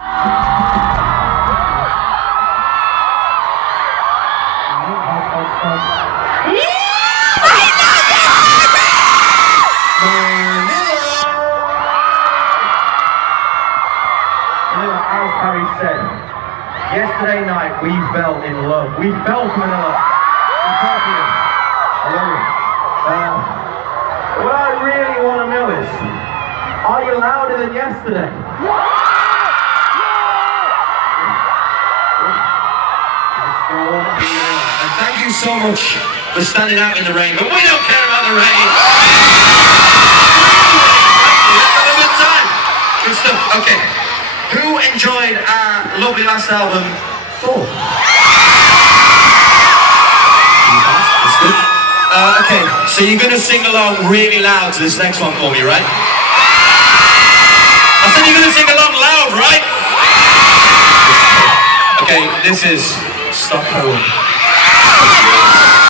As Harry said, yesterday night we fell in love. We felt Manila. We felt it. I love it. What I really want to know is, are you louder than yesterday? And thank you so much for standing out in the rain, but we don't care about the rain. Have a good time. Good stuff. Okay. Who enjoyed our lovely last album, Full? That's good. Okay, so you're going to sing along really loud to this next one for me, right? I said you're going to sing along loud, right? Okay, this is Stockholm.